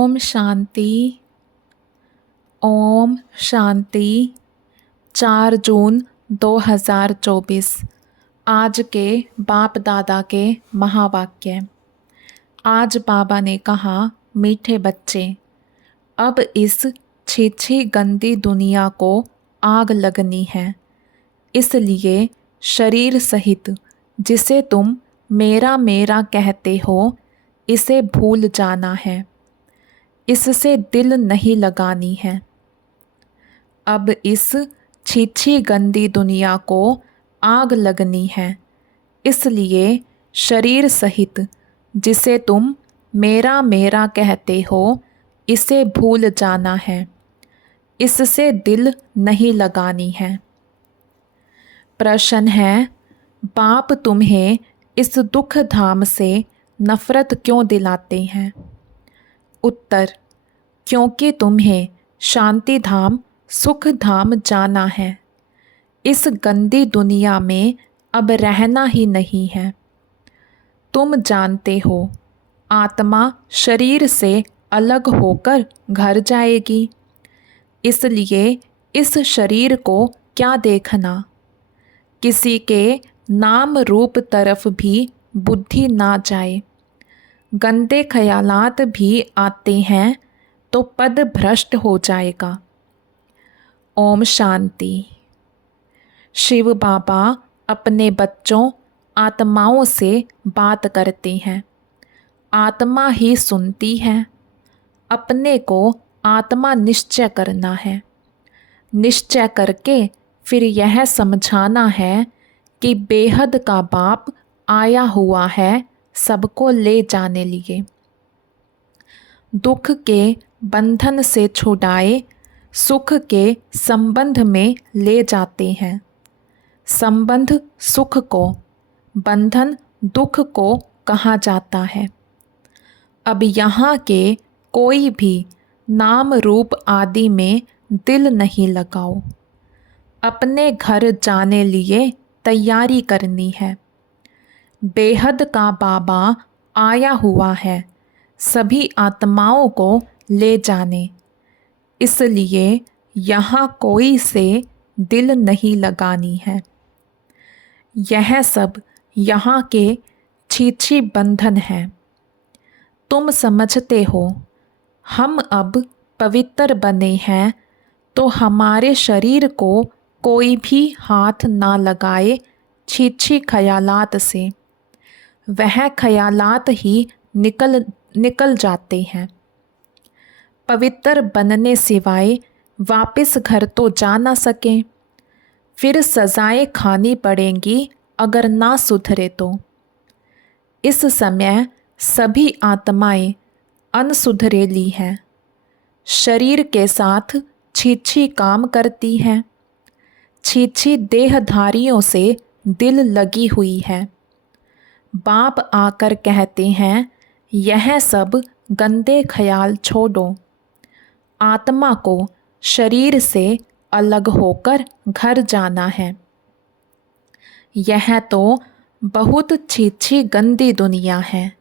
ओम शांति। ओम शांति। 4 जून 2024 आज के बाप दादा के महावाक्य। आज बाबा ने कहा, मीठे बच्चे, अब इस छी गंदी दुनिया को आग लगनी है। इसलिए शरीर सहित जिसे तुम मेरा मेरा कहते हो, इसे भूल जाना है। इससे दिल नहीं लगानी है। अब इस छी गंदी दुनिया को आग लगनी है। इसलिए शरीर सहित जिसे तुम मेरा मेरा कहते हो, इसे भूल जाना है। इससे दिल नहीं लगानी है। प्रश्न है, बाप तुम्हें इस दुख धाम से नफरत क्यों दिलाते हैं? उत्तर, क्योंकि तुम्हें शांति धाम सुख धाम जाना है। इस गंदी दुनिया में अब रहना ही नहीं है। तुम जानते हो, आत्मा शरीर से अलग होकर घर जाएगी। इसलिए इस शरीर को क्या देखना? किसी के नाम रूप तरफ भी बुद्धि ना जाए। गंदे ख्यालात भी आते हैं तो पद भ्रष्ट हो जाएगा। ओम शांति। शिव बाबा अपने बच्चों आत्माओं से बात करते हैं। आत्मा ही सुनती है। अपने को आत्मा निश्चय करना है। निश्चय करके फिर यह समझाना है कि बेहद का बाप आया हुआ है सबको ले जाने लिए। दुख के बंधन से छुड़ाए सुख के संबंध में ले जाते हैं। संबंध सुख को, बंधन दुख को कहा जाता है। अब यहाँ के कोई भी नाम रूप आदि में दिल नहीं लगाओ। अपने घर जाने लिए तैयारी करनी है। बेहद का बाबा आया हुआ है सभी आत्माओं को ले जाने। इसलिए यहाँ कोई से दिल नहीं लगानी है। यह सब यहाँ के छी बंधन है। तुम समझते हो, हम अब पवित्र बने हैं तो हमारे शरीर को कोई भी हाथ ना लगाए छी ख्यालात से। वह ख्यालात ही निकल जाते हैं। पवित्र बनने सिवाय वापस घर तो जा ना सकें। फिर सजाएं खानी पड़ेंगी अगर ना सुधरे तो। इस समय सभी आत्माएं अनसुधरेली हैं। शरीर के साथ छी काम करती हैं। छी देहधारियों से दिल लगी हुई है। बाप आकर कहते हैं, यह सब गंदे ख्याल छोड़ो। आत्मा को शरीर से अलग होकर घर जाना है। यह तो बहुत छी गंदी दुनिया है।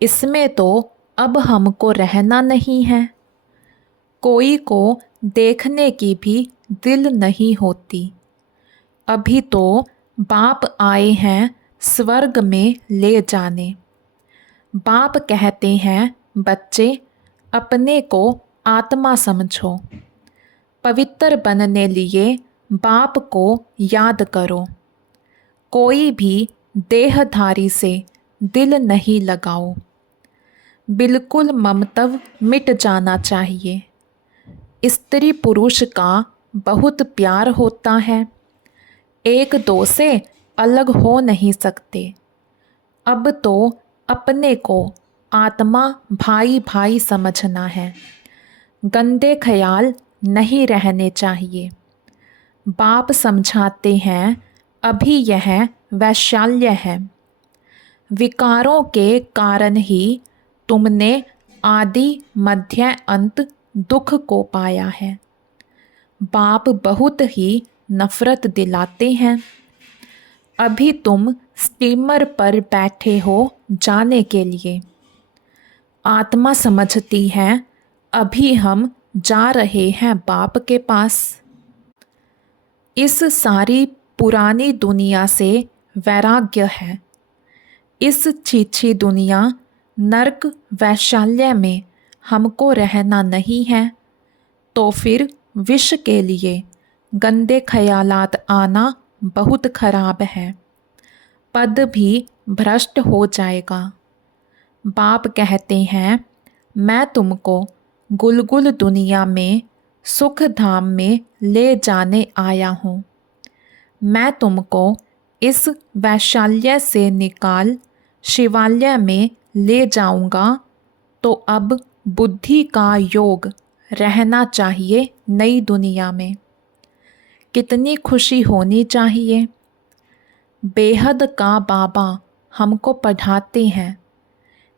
इसमें तो अब हमको रहना नहीं है। कोई को देखने की भी दिल नहीं होती। अभी तो बाप आए हैं स्वर्ग में ले जाने। बाप कहते हैं, बच्चे, अपने को आत्मा समझो। पवित्र बनने लिए बाप को याद करो। कोई भी देहधारी से दिल नहीं लगाओ। बिल्कुल ममत्व मिट जाना चाहिए। स्त्री पुरुष का बहुत प्यार होता है। एक दो से अलग हो नहीं सकते। अब तो अपने को आत्मा भाई भाई समझना है। गंदे ख्याल नहीं रहने चाहिए। बाप समझाते हैं, अभी यह वैशाल्य है। विकारों के कारण ही तुमने आदि मध्य अंत दुख को पाया है। बाप बहुत ही नफरत दिलाते हैं। अभी तुम स्टीमर पर बैठे हो जाने के लिए। आत्मा समझती है अभी हम जा रहे हैं बाप के पास। इस सारी पुरानी दुनिया से वैराग्य है। इस छीछी दुनिया नरक वैशाल्य में हमको रहना नहीं है, तो फिर विष के लिए गंदे ख्यालात आना बहुत खराब है। पद भी भ्रष्ट हो जाएगा। बाप कहते हैं, मैं तुमको गुलगुल दुनिया में सुख धाम में ले जाने आया हूँ। मैं तुमको इस वैशाल्य से निकाल शिवालय में ले जाऊंगा, तो अब बुद्धि का योग रहना चाहिए नई दुनिया में। कितनी खुशी होनी चाहिए। बेहद का बाबा हमको पढ़ाते हैं।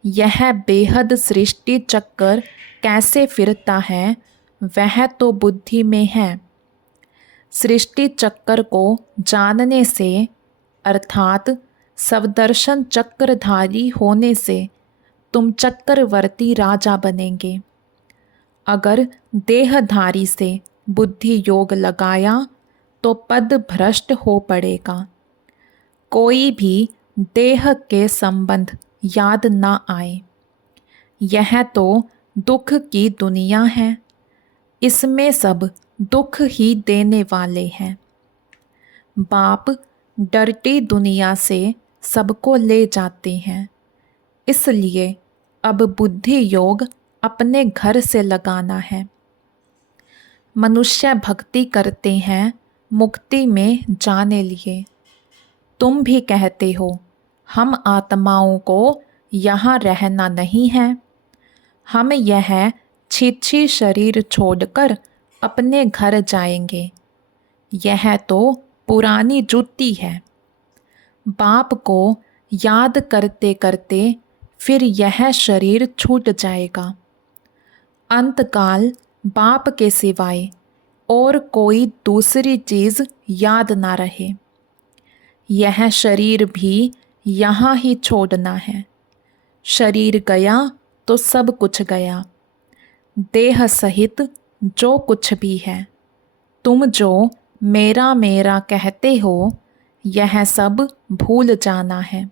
यह बेहद सृष्टि चक्कर कैसे फिरता है वह तो बुद्धि में है। सृष्टि चक्कर को जानने से अर्थात सवदर्शन चक्रधारी होने से तुम चक्रवर्ती राजा बनेंगे। अगर देहधारी से बुद्धि योग लगाया तो पद भ्रष्ट हो पड़ेगा। कोई भी देह के संबंध याद ना आए। यह तो दुख की दुनिया है। इसमें सब दुख ही देने वाले हैं। बाप डरती दुनिया से सबको ले जाते हैं। इसलिए अब बुद्धि योग अपने घर से लगाना है। मनुष्य भक्ति करते हैं मुक्ति में जाने लिए। तुम भी कहते हो हम आत्माओं को यहाँ रहना नहीं है। हम यह छीछी शरीर छोड़कर अपने घर जाएंगे। यह तो पुरानी जुत्ती है। बाप को याद करते करते फिर यह शरीर छूट जाएगा। अंतकाल बाप के सिवाय और कोई दूसरी चीज़ याद ना रहे। यह शरीर भी यहाँ ही छोड़ना है। शरीर गया तो सब कुछ गया। देह सहित जो कुछ भी है, तुम जो मेरा मेरा कहते हो, यह सब भूल जाना है।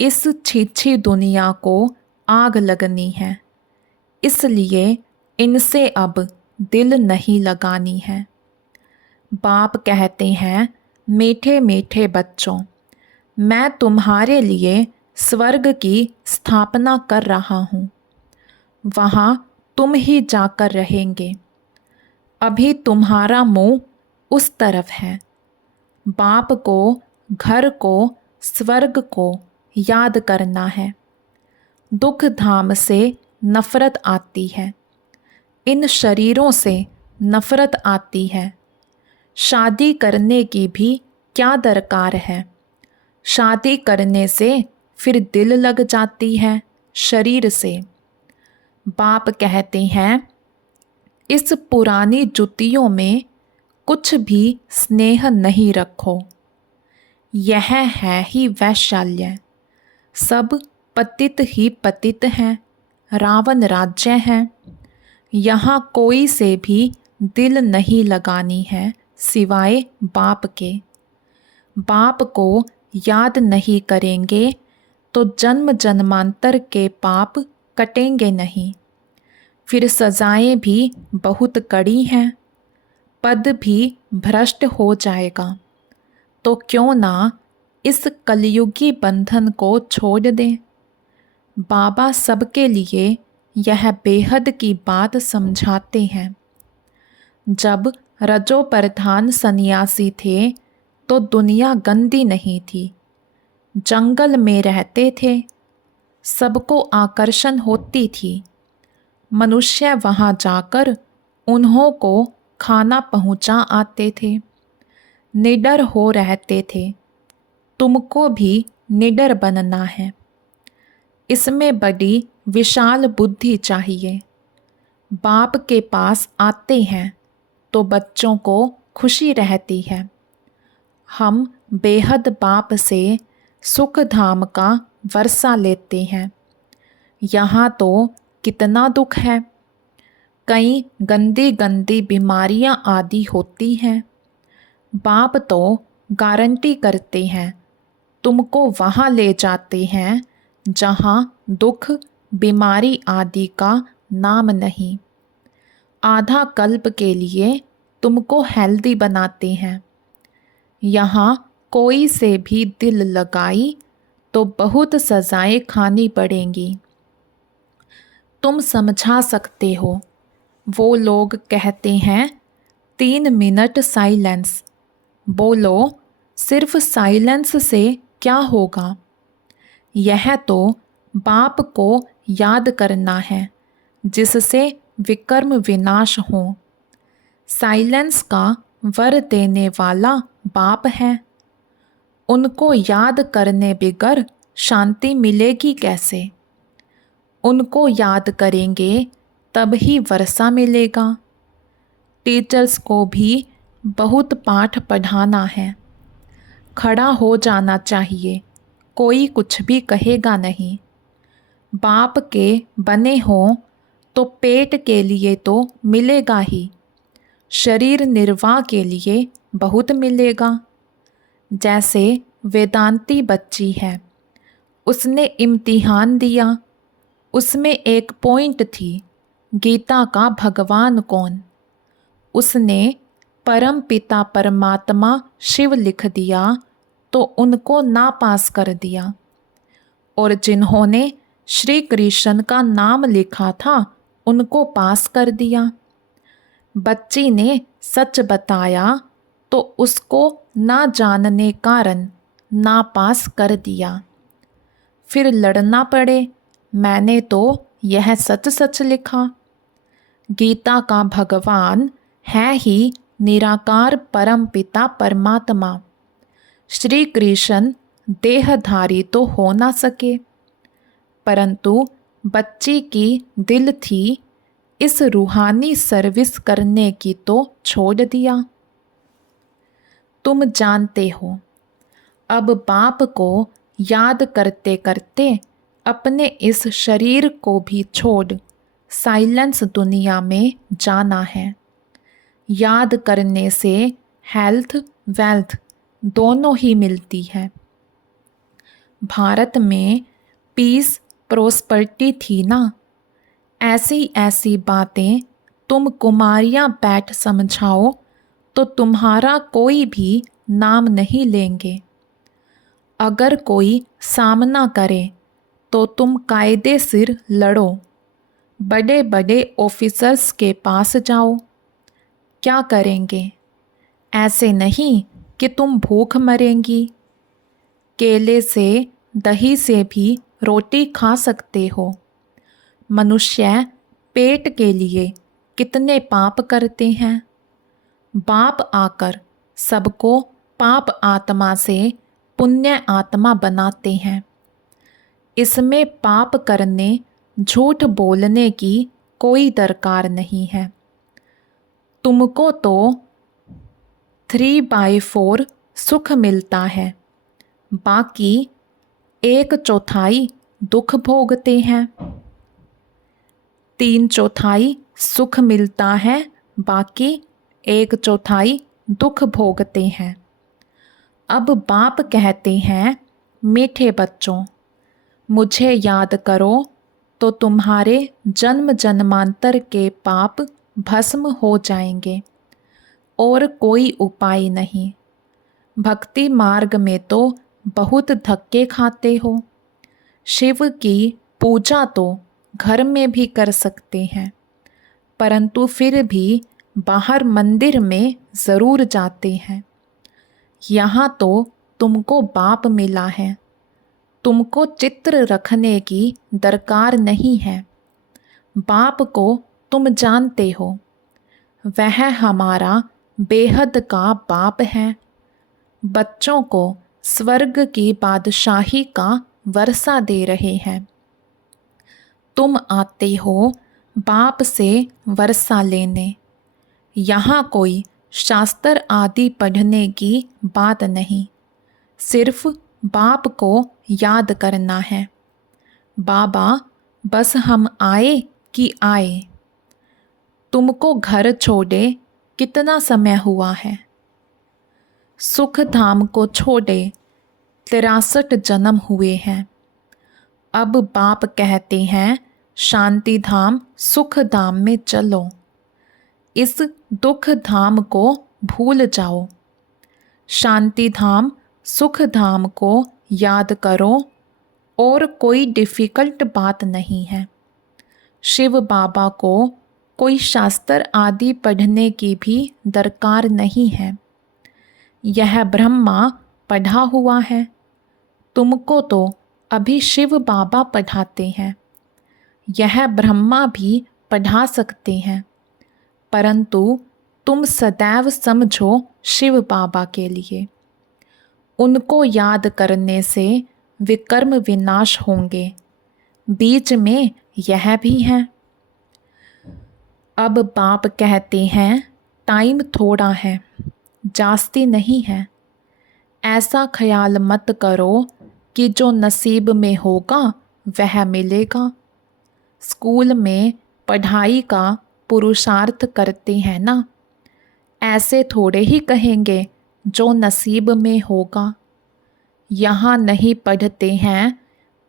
इस छीछी दुनिया को आग लगनी है। इसलिए इनसे अब दिल नहीं लगानी है। बाप कहते हैं, मीठे मीठे बच्चों, मैं तुम्हारे लिए स्वर्ग की स्थापना कर रहा हूँ। वहाँ तुम ही जाकर रहेंगे। अभी तुम्हारा मुँह उस तरफ है। बाप को, घर को, स्वर्ग को याद करना है। दुख धाम से नफ़रत आती है। इन शरीरों से नफ़रत आती है। शादी करने की भी क्या दरकार है। शादी करने से फिर दिल लग जाती है शरीर से। बाप कहते हैं, इस पुरानी जुतियों में कुछ भी स्नेह नहीं रखो। यह है ही वैशाल्य। सब पतित ही पतित हैं। रावण राज्य है। यहाँ कोई से भी दिल नहीं लगानी है सिवाय बाप के। बाप को याद नहीं करेंगे तो जन्म जन्मांतर के पाप कटेंगे नहीं। फिर सजाएं भी बहुत कड़ी हैं। पद भी भ्रष्ट हो जाएगा। तो क्यों ना इस कलयुगी बंधन को छोड़ दें। बाबा सबके लिए यह बेहद की बात समझाते हैं। जब रजो प्रधान सन्यासी थे तो दुनिया गंदी नहीं थी। जंगल में रहते थे। सबको आकर्षण होती थी। मनुष्य वहाँ जाकर उन्हों को खाना पहुँचा आते थे। निडर हो रहते थे। तुमको भी निडर बनना है। इसमें बड़ी विशाल बुद्धि चाहिए। बाप के पास आते हैं तो बच्चों को खुशी रहती है। हम बेहद बाप से सुख धाम का वर्षा लेते हैं। यहाँ तो कितना दुख है। कई गंदी गंदी बीमारियाँ आदि होती हैं। बाप तो गारंटी करते हैं, तुमको वहाँ ले जाते हैं जहाँ दुख बीमारी आदि का नाम नहीं। आधा कल्प के लिए तुमको हेल्दी बनाते हैं। यहाँ कोई से भी दिल लगाई तो बहुत सज़ाएं खानी पड़ेंगी। तुम समझा सकते हो। वो लोग कहते हैं 3 मिनट साइलेंस। बोलो, सिर्फ साइलेंस से क्या होगा? यह तो बाप को याद करना है जिससे विकर्म विनाश हो। साइलेंस का वर देने वाला बाप है। उनको याद करने बिगर शांति मिलेगी कैसे? उनको याद करेंगे तब ही वर्षा मिलेगा। टीचर्स को भी बहुत पाठ पढ़ाना है। खड़ा हो जाना चाहिए, कोई कुछ भी कहेगा नहीं। बाप के बने हों तो पेट के लिए तो मिलेगा ही, शरीर निर्वाह के लिए बहुत मिलेगा। जैसे वेदांती बच्ची है, उसने इम्तिहान दिया। उसमें एक पॉइंट थी, गीता का भगवान कौन। उसने परम पिता परमात्मा शिव लिख दिया तो उनको नापास कर दिया। और जिन्होंने श्री कृष्ण का नाम लिखा था उनको पास कर दिया। बच्ची ने सच बताया तो उसको ना जानने कारण नापास कर दिया। फिर लड़ना पड़े, मैंने तो यह सच सच लिखा। गीता का भगवान है ही निराकार परम पिता परमात्मा। श्री कृष्ण देहधारी तो हो ना सके, परंतु बच्ची की दिल थी इस रूहानी सर्विस करने की तो छोड़ दिया। तुम जानते हो, अब बाप को याद करते करते अपने इस शरीर को भी छोड़ साइलेंस दुनिया में जाना है। याद करने से हेल्थ वेल्थ दोनों ही मिलती है। भारत में पीस प्रोस्पर्टी थी ना। ऐसी ऐसी बातें तुम कुमारियाँ बैठ समझाओ तो तुम्हारा कोई भी नाम नहीं लेंगे। अगर कोई सामना करे तो तुम कायदे सिर लड़ो, बड़े बड़े ऑफिसर्स के पास जाओ। क्या करेंगे? ऐसे नहीं कि तुम भूख मरेंगी। केले से दही से भी रोटी खा सकते हो। मनुष्य पेट के लिए कितने पाप करते हैं। बाप आकर सबको पाप आत्मा से पुण्य आत्मा बनाते हैं। इसमें पाप करने, झूठ बोलने की कोई दरकार नहीं है। तुमको तो 3/4 सुख मिलता है, बाकी 1/4 दुख भोगते हैं। 3/4 सुख मिलता है, बाकी 1/4 दुख भोगते हैं। अब बाप कहते हैं, मीठे बच्चों, मुझे याद करो तो तुम्हारे जन्म जन्मांतर के पाप भस्म हो जाएंगे और कोई उपाय नहीं। भक्ति मार्ग में तो बहुत धक्के खाते हो। शिव की पूजा तो घर में भी कर सकते हैं, परंतु फिर भी बाहर मंदिर में ज़रूर जाते हैं। यहाँ तो तुमको बाप मिला है, तुमको चित्र रखने की दरकार नहीं है। बाप को तुम जानते हो, वह हमारा बेहद का बाप है। बच्चों को स्वर्ग की बादशाही का वर्षा दे रहे हैं। तुम आते हो बाप से वर्षा लेने। यहाँ कोई शास्त्र आदि पढ़ने की बात नहीं, सिर्फ बाप को याद करना है। बाबा बस हम आए कि आए। तुमको घर छोड़े कितना समय हुआ है? सुख धाम को छोड़े 63 जन्म हुए हैं। अब बाप कहते हैं शांति धाम सुख धाम में चलो, इस दुख धाम को भूल जाओ। शांति धाम सुख धाम को याद करो और कोई डिफ़िकल्ट बात नहीं है। शिव बाबा को कोई शास्त्र आदि पढ़ने की भी दरकार नहीं है। यह ब्रह्मा पढ़ा हुआ है, तुमको तो अभी शिव बाबा पढ़ाते हैं। यह ब्रह्मा भी पढ़ा सकते हैं, परंतु तुम सदैव समझो शिव बाबा के लिए। उनको याद करने से विकर्म विनाश होंगे। बीच में यह भी है। अब बाप कहते हैं टाइम थोड़ा है, जास्ती नहीं है। ऐसा ख्याल मत करो कि जो नसीब में होगा वह मिलेगा। स्कूल में पढ़ाई का पुरुषार्थ करते हैं ना, ऐसे थोड़े ही कहेंगे जो नसीब में होगा। यहाँ नहीं पढ़ते हैं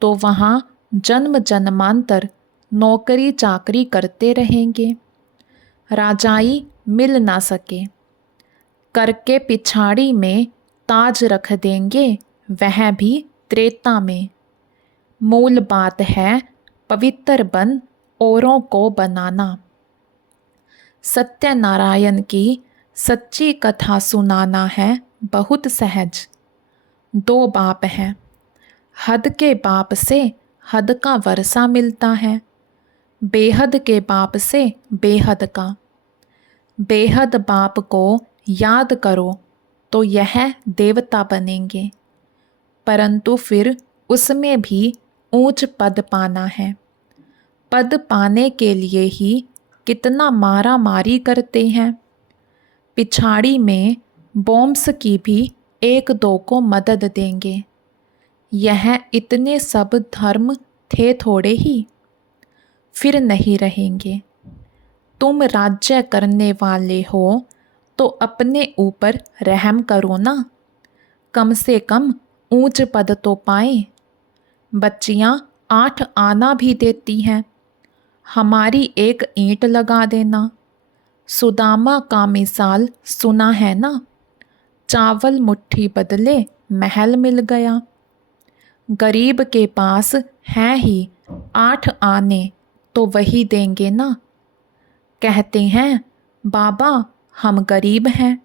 तो वहाँ जन्म जन्मांतर नौकरी चाकरी करते रहेंगे, राजाई मिल ना सके। करके पिछाड़ी में ताज रख देंगे, वह भी त्रेता में। मूल बात है पवित्र बन औरों को बनाना। सत्यनारायण की सच्ची कथा सुनाना है बहुत सहज। 2 बाप हैं, हद के बाप से हद का वर्षा मिलता है, बेहद के बाप से बेहद का। बेहद बाप को याद करो तो यह देवता बनेंगे, परंतु फिर उसमें भी ऊंच पद पाना है। पद पाने के लिए ही कितना मारा मारी करते हैं। पिछाड़ी में बॉम्ब्स की भी 1-2 को मदद देंगे। यह इतने सब धर्म थे थोड़े ही, फिर नहीं रहेंगे। तुम राज्य करने वाले हो तो अपने ऊपर रहम करो ना, कम से कम ऊंच पद तो पाए। बच्चियाँ 8 आना भी देती हैं, हमारी एक ईंट लगा देना। सुदामा का मिसाल सुना है ना, चावल मुट्ठी बदले महल मिल गया। गरीब के पास हैं ही 8 आने तो वही देंगे ना। कहते हैं बाबा हम गरीब हैं।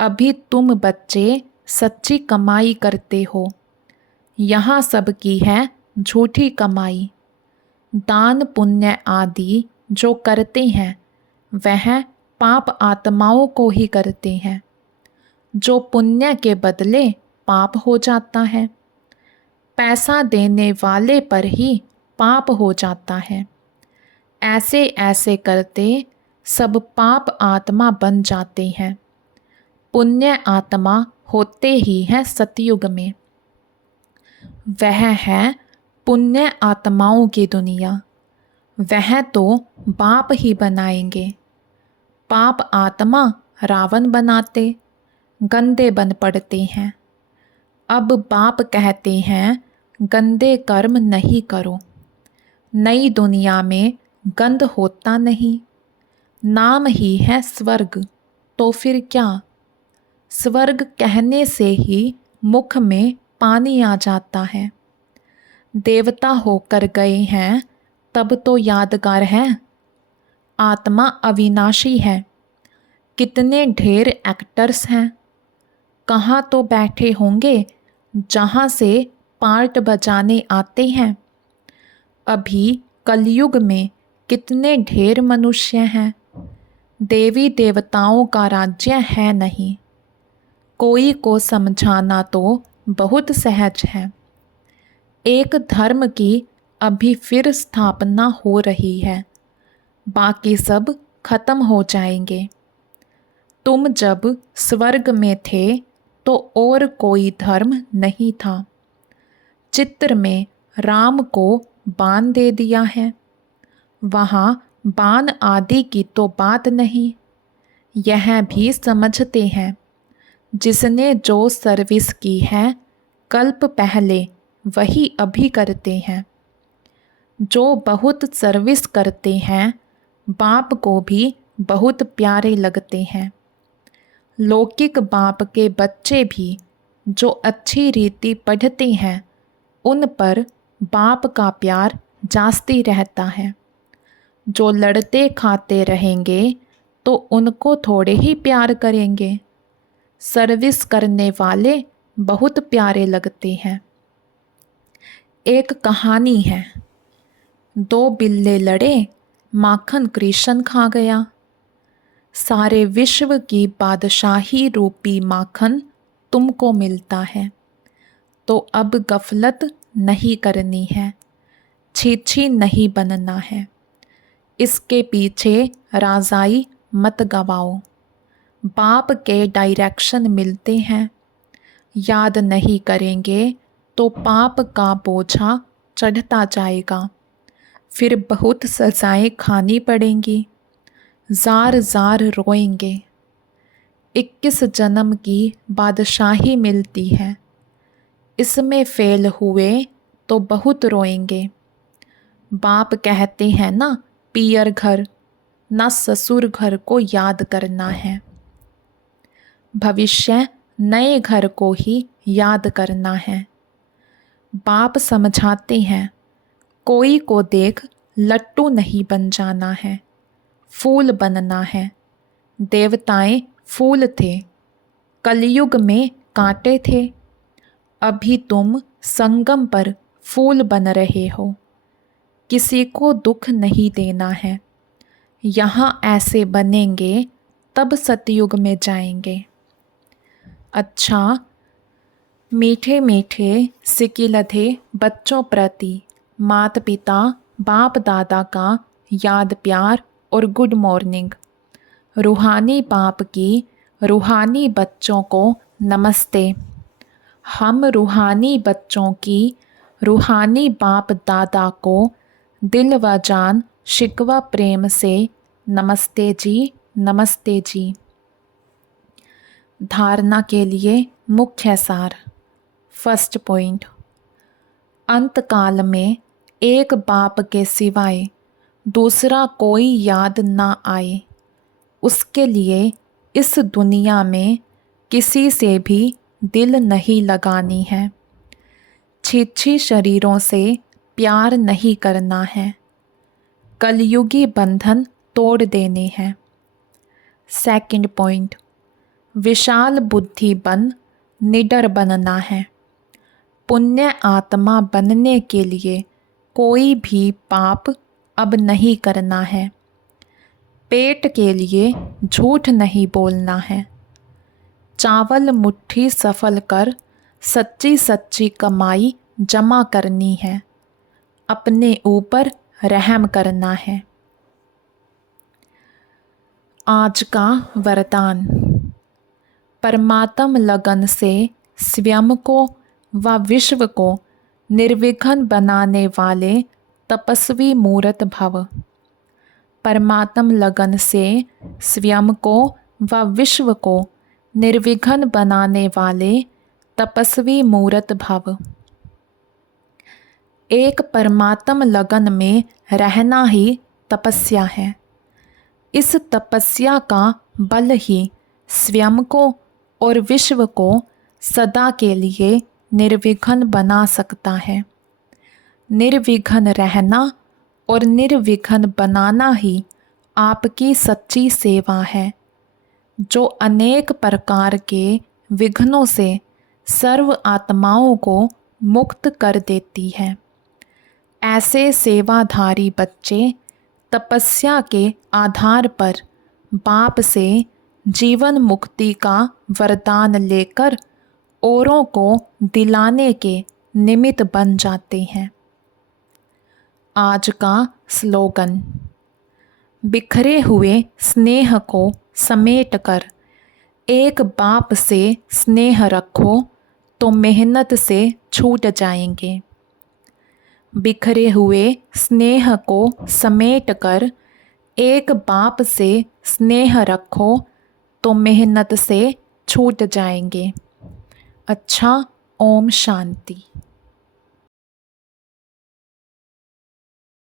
अभी तुम बच्चे सच्ची कमाई करते हो, यहाँ सबकी है झूठी कमाई। दान पुण्य आदि जो करते हैं वह पाप आत्माओं को ही करते हैं, जो पुण्य के बदले पाप हो जाता है। पैसा देने वाले पर ही पाप हो जाता है। ऐसे ऐसे करते सब पाप आत्मा बन जाते हैं। पुण्य आत्मा होते ही हैं सतयुग में। वह है पुण्य आत्माओं की दुनिया, वह तो बाप ही बनाएंगे। पाप आत्मा रावण बनाते, गंदे बन पड़ते हैं। अब बाप कहते हैं गंदे कर्म नहीं करो। नई दुनिया में गंद होता नहीं, नाम ही है स्वर्ग, तो फिर क्या। स्वर्ग कहने से ही मुख में पानी आ जाता है। देवता होकर गए हैं तब तो यादगार है। आत्मा अविनाशी है। कितने ढेर एक्टर्स हैं, कहाँ तो बैठे होंगे जहाँ से पार्ट बजाने आते हैं। अभी कलयुग में कितने ढेर मनुष्य हैं। देवी देवताओं का राज्य है नहीं। कोई को समझाना तो बहुत सहज है। एक धर्म की अभी फिर स्थापना हो रही है, बाकी सब खत्म हो जाएंगे। तुम जब स्वर्ग में थे तो और कोई धर्म नहीं था। चित्र में राम को बाण दे दिया है। वहाँ बाण आदि की तो बात नहीं, यह भी समझते हैं जिसने जो सर्विस की है कल्प पहले वही अभी करते हैं। जो बहुत सर्विस करते हैं बाप को भी बहुत प्यारे लगते हैं। लौकिक बाप के बच्चे भी जो अच्छी रीति पढ़ते हैं उन पर बाप का प्यार जास्ती रहता है। जो लड़ते खाते रहेंगे तो उनको थोड़े ही प्यार करेंगे। सर्विस करने वाले बहुत प्यारे लगते हैं। एक कहानी है, दो बिल्ले लड़े, माखन कृष्ण खा गया। सारे विश्व की बादशाही रूपी माखन तुमको मिलता है, तो अब गफलत नहीं करनी है, छीछी नहीं बनना है। इसके पीछे राजाई मत गवाओ। बाप के डायरेक्शन मिलते हैं, याद नहीं करेंगे तो पाप का बोझा चढ़ता जाएगा, फिर बहुत सजाएं खानी पड़ेंगी, जार जार रोएंगे। 21 जन्म की बादशाही मिलती है, इसमें फेल हुए तो बहुत रोएंगे। बाप कहते हैं ना, पियर घर ना ससुर घर को याद करना है, भविष्य नए घर को ही याद करना है। बाप समझाते हैं, कोई को देख लट्टू नहीं बन जाना है, फूल बनना है। देवताएं फूल थे, कलयुग में कांटे थे, अभी तुम संगम पर फूल बन रहे हो। किसी को दुख नहीं देना है, यहाँ ऐसे बनेंगे तब सतयुग में जाएंगे। अच्छा, मीठे मीठे सिकिलधे बच्चों प्रति माता पिता बाप दादा का याद प्यार और गुड मॉर्निंग। रूहानी बाप की रूहानी बच्चों को नमस्ते। हम रूहानी बच्चों की रूहानी बाप दादा को दिल व जान शिकवा प्रेम से नमस्ते जी, नमस्ते जी। धारणा के लिए मुख्य सार। फर्स्ट पॉइंट, अंतकाल में एक बाप के सिवाय दूसरा कोई याद ना आए, उसके लिए इस दुनिया में किसी से भी दिल नहीं लगानी है, छीछी शरीरों से प्यार नहीं करना है, कलयुगी बंधन तोड़ देने हैं। सेकंड पॉइंट, विशाल बुद्धि बन निडर बनना है। पुण्य आत्मा बनने के लिए कोई भी पाप अब नहीं करना है। पेट के लिए झूठ नहीं बोलना है। चावल मुट्ठी सफल कर सच्ची सच्ची कमाई जमा करनी है, अपने ऊपर रहम करना है। आज का वरदान, परमात्म लगन से स्वयं को व विश्व को निर्विघ्न बनाने वाले तपस्वी मूर्त भव। परमात्म लगन से स्वयं को व विश्व को निर्विघ्न बनाने वाले तपस्वी मूर्त भव। एक परमात्म लगन में रहना ही तपस्या है। इस तपस्या का बल ही स्वयं को और विश्व को सदा के लिए निर्विघ्न बना सकता है। निर्विघ्न रहना और निर्विघ्न बनाना ही आपकी सच्ची सेवा है, जो अनेक प्रकार के विघ्नों से सर्व आत्माओं को मुक्त कर देती है। ऐसे सेवाधारी बच्चे तपस्या के आधार पर बाप से जीवन मुक्ति का वरदान लेकर औरों को दिलाने के निमित्त बन जाते हैं। आज का स्लोगन, बिखरे हुए स्नेह को समेटकर एक बाप से स्नेह रखो तो मेहनत से छूट जाएंगे। बिखरे हुए स्नेह को समेट कर एक बाप से स्नेह रखो तो मेहनत से छूट जाएंगे। अच्छा, ओम शांति।